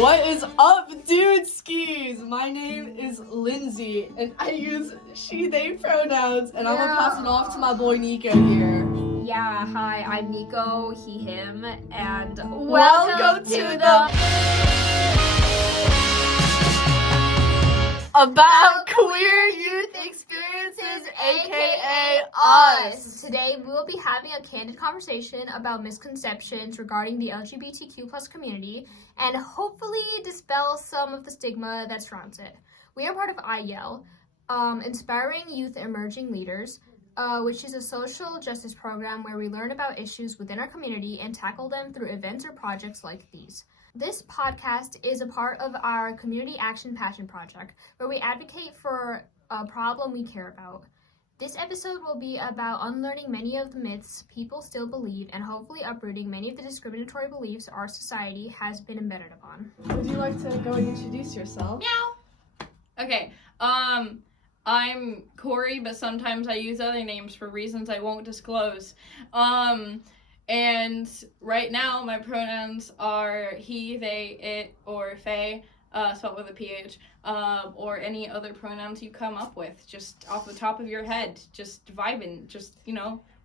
What is up, dude skis? My name is Lindsey, and I use she, they pronouns, and I'm gonna pass it off to my boy Nikko here. Yeah, hi, I'm Nikko, he, him, and Welcome to the About Queer Youth Experiences, aka us. Today we will be having a candid conversation about misconceptions regarding the LGBTQ plus community and hopefully dispel some of the stigma that surrounds it. We are part of IYEL, Inspiring Youth Emerging Leaders, which is a social justice program where we learn about issues within our community and tackle them through events or projects like these. This podcast is a part of our Community Action Passion Project, where we advocate for a problem we care about. This episode will be about unlearning many of the myths people still believe and hopefully uprooting many of the discriminatory beliefs our society has been embedded upon. Would you like to go and introduce yourself? Meow. Okay, I'm Cori, but sometimes I use other names for reasons I won't disclose. And right now my pronouns are he, they, it, or they, spelled with a PH, or any other pronouns you come up with, just off the top of your head, just vibing, just,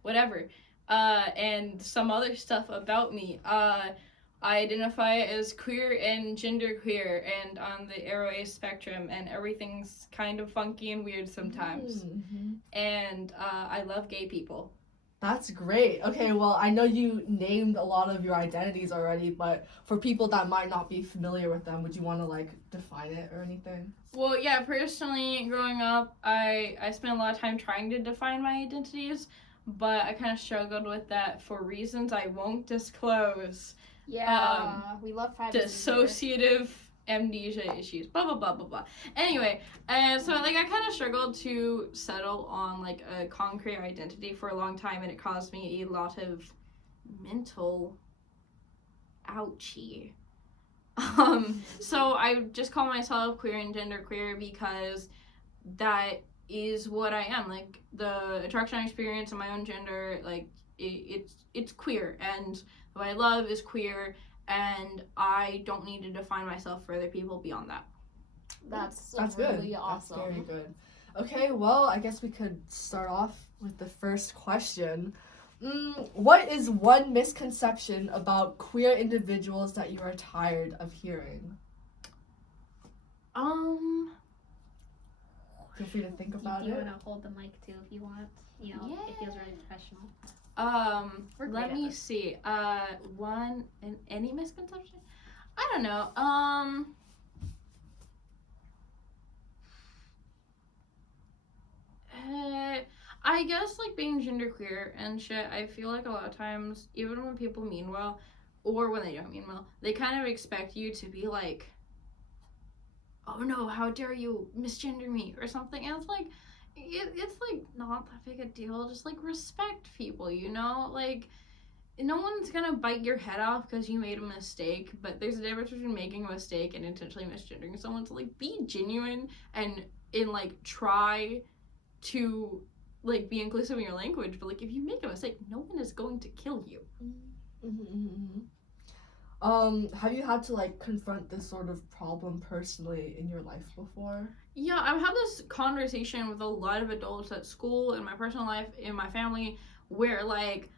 whatever. And some other stuff about me. I identify as queer and genderqueer and on the aro spectrum, and everything's kind of funky and weird sometimes. Mm-hmm. And I love gay people. That's great. Okay, well, I know you named a lot of your identities already, but for people that might not be familiar with them, would you want to, define it or anything? Well, yeah, personally, growing up, I spent a lot of time trying to define my identities, but I kind of struggled with that for reasons I won't disclose. Yeah, we love privacy. Dissociative amnesia issues, blah, blah, blah, blah, blah. Anyway, so, I kind of struggled to settle on, a concrete identity for a long time, and it caused me a lot of mental ouchie. So I just call myself queer and genderqueer because that is what I am. The attraction I experience in my own gender, it's queer, and what I love is queer, and I don't need to define myself for other people beyond that. That's good. Really awesome. That's very good. Okay, well, I guess we could start off with the first question. What is one misconception about queer individuals that you are tired of hearing? Feel free to think about you it. want to hold the mic too if you want. It feels really professional. Let me see. Any misconception? I don't know. I guess being genderqueer and shit, I feel like a lot of times, even when people mean well, or when they don't mean well, they kind of expect you to be like, oh no, how dare you misgender me, or something, and it's not that big a deal. Just respect people, no one's gonna bite your head off because you made a mistake, but there's a difference between making a mistake and intentionally misgendering someone. So be genuine and try to be inclusive in your language, but if you make a mistake, no one is going to kill you. Have you had to confront this sort of problem personally in your life before? Yeah, I've had this conversation with a lot of adults at school, in my personal life, in my family, where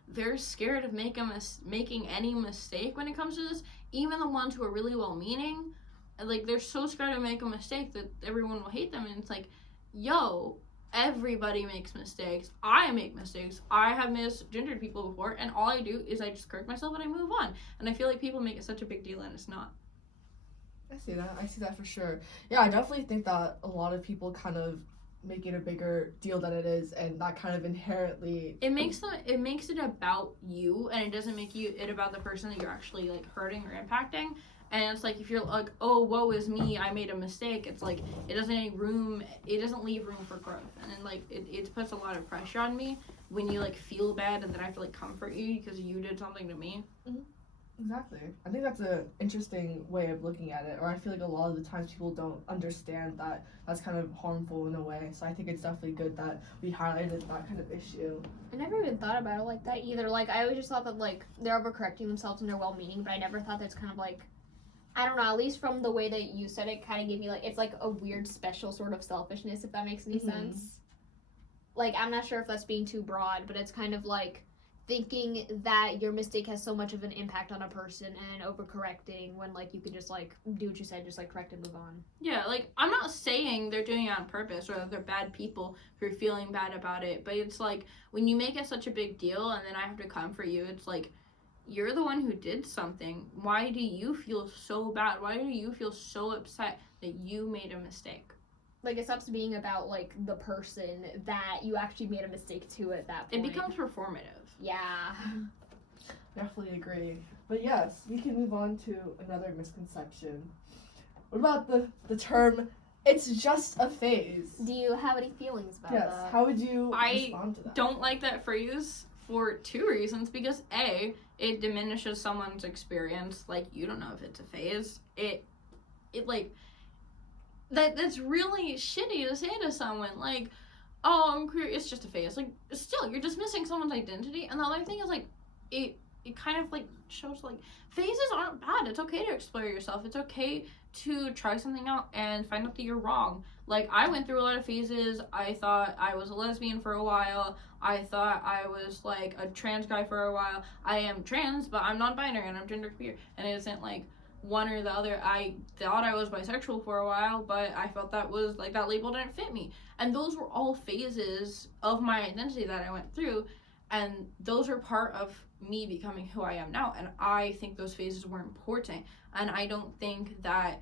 they're scared of making any mistake when it comes to this. Even the ones who are really well-meaning, they're so scared to make a mistake that everyone will hate them. And it's yo, everybody makes mistakes. I make mistakes. I have misgendered people before, and all I do is I just correct myself and I move on. And I feel like people make it such a big deal, and it's not. I see that for sure. Yeah, I definitely think that a lot of people kind of make it a bigger deal than it is, and that kind of inherently it makes it about you, and it doesn't make it about the person that you're actually hurting or impacting. And it's if you're oh, woe is me, I made a mistake, it's it doesn't leave room for growth. And then it puts a lot of pressure on me when you feel bad, and then I have to comfort you because you did something to me. Mm-hmm. Exactly. I think that's an interesting way of looking at it, or I feel a lot of the times people don't understand that that's kind of harmful in a way. So I think it's definitely good that we highlighted that kind of issue. I never even thought about it like that either. I always just thought that they're overcorrecting themselves and they're well-meaning, but I never thought that's kind of I don't know, at least from the way that you said it, kind of gave me, like, it's like a weird special sort of selfishness, if that makes any sense. Like, I'm not sure if that's being too broad, but it's kind of like thinking that your mistake has so much of an impact on a person and overcorrecting when, like, you could just, like, do what you said, just, like, correct and move on. Yeah, like, I'm not saying they're doing it on purpose or that they're bad people who are feeling bad about it, but it's like, when you make it such a big deal and then I have to come for you, it's like, you're the one who did something. Why do you feel so bad? Why do you feel so upset that you made a mistake? Like, it stops being about, like, the person that you actually made a mistake to at that point. It becomes performative. Yeah. Definitely agree. But yes, we can move on to another misconception. What about the term, it's just a phase? Do you have any feelings about Yes, that? how would you respond to that? Don't like that phrase for two reasons. Because A, it diminishes someone's experience. Like, you don't know if it's a phase. It like, that's really shitty to say to someone. Like, oh, I'm queer, it's just a phase. Like, still, you're dismissing someone's identity. And the other thing is, like, it kind of, like, shows, like, phases aren't bad. It's okay to explore yourself. It's okay to try something out and find out that you're wrong. Like, I went through a lot of phases. I thought I was a lesbian for a while. I thought I was, like, a trans guy for a while. I am trans, but I'm non-binary and I'm genderqueer. And it isn't, like, one or the other. I thought I was bisexual for a while, but I felt that was, like, that label didn't fit me. And those were all phases of my identity that I went through. And those are part of me becoming who I am now. And I think those phases were important. And I don't think that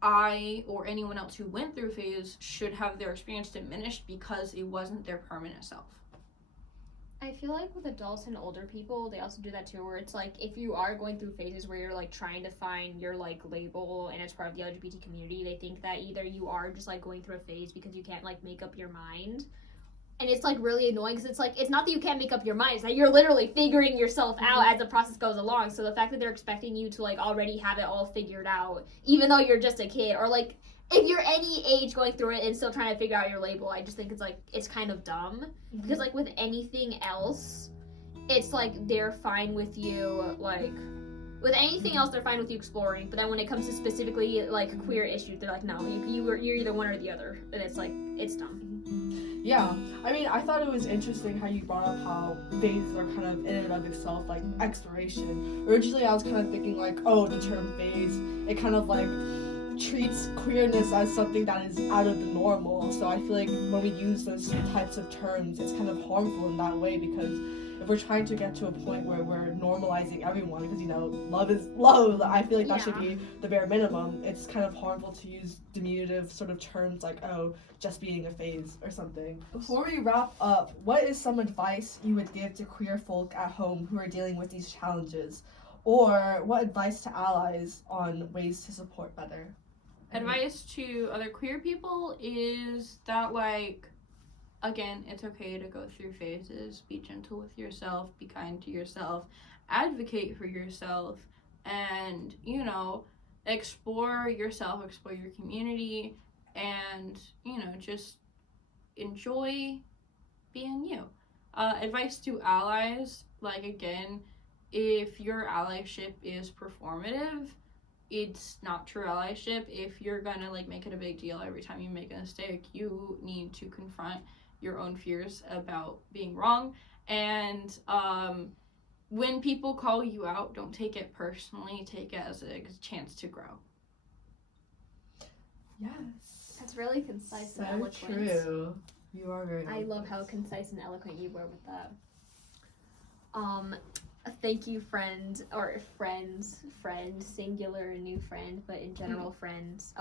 I or anyone else who went through a phase should have their experience diminished because it wasn't their permanent self. I feel like with adults and older people, they also do that too, where it's like, if you are going through phases where you're, like, trying to find your, like, label and it's part of the LGBT community, they think that either you are just, like, going through a phase because you can't, like, make up your mind. And it's, like, really annoying because it's, like, it's not that you can't make up your mind, it's that you're literally figuring yourself out as the process goes along. So the fact that they're expecting you to, like, already have it all figured out, even though you're just a kid, or, like, if you're any age going through it and still trying to figure out your label, I just think it's, like, it's kind of dumb. Because, like, with anything else, it's, like, they're fine with you, like, with anything else, they're fine with you exploring. But then when it comes to specifically, like, queer issues, they're like, no, you're either one or the other. And it's, like, it's dumb. Yeah, I mean, I thought it was interesting how you brought up how phases are kind of in and of itself, like, exploration. Originally, I was kind of thinking, like, oh, the term phase, it kind of, like, treats queerness as something that is out of the normal. So I feel like when we use those types of terms, it's kind of harmful in that way, because if we're trying to get to a point where we're normalizing everyone, because, you know, love is love, I feel like that should be the bare minimum. It's kind of harmful to use diminutive sort of terms like, oh, just being a phase or something. Before we wrap up, what is some advice you would give to queer folk at home who are dealing with these challenges? Or what advice to allies on ways to support better? Advice to other queer people is that, like, again, it's okay to go through phases. Be gentle with yourself, be kind to yourself, advocate for yourself, and, you know, explore yourself, explore your community, and, you know, just enjoy being you. Advice to allies, like, again, if your allyship is performative, it's not true allyship. If you're gonna, like, make it a big deal every time you make a mistake, you need to confront your own fears about being wrong. And when people call you out, don't take it personally. Take it as a chance to grow. Yes. That's really concise and So eloquent. true. You are very I love how concise and eloquent you were with that. Thank you, friend, singular, new friend, but in general, friends,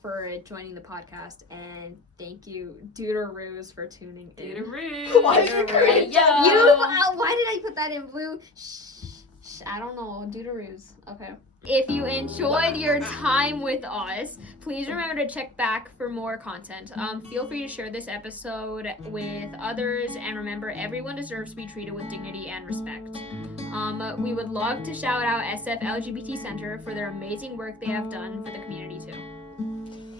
for joining the podcast, and thank you, Deuteroos, for tuning in. Deuteroos! Why did you create Yeah, why did I put that in blue? Shh, I don't know, Deuteroos, okay. If you enjoyed your time with us, please remember to check back for more content. Feel free to share this episode with others, and remember, everyone deserves to be treated with dignity and respect. We would love to shout out SF LGBT Center for their amazing work they have done for the community too.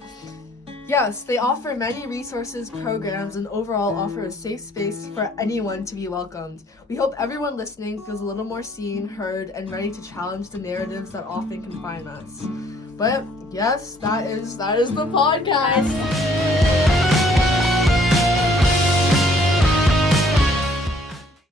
Yes, they offer many resources, programs, and overall offer a safe space for anyone to be welcomed. We hope everyone listening feels a little more seen, heard, and ready to challenge the narratives that often confine us. But yes, that is the podcast.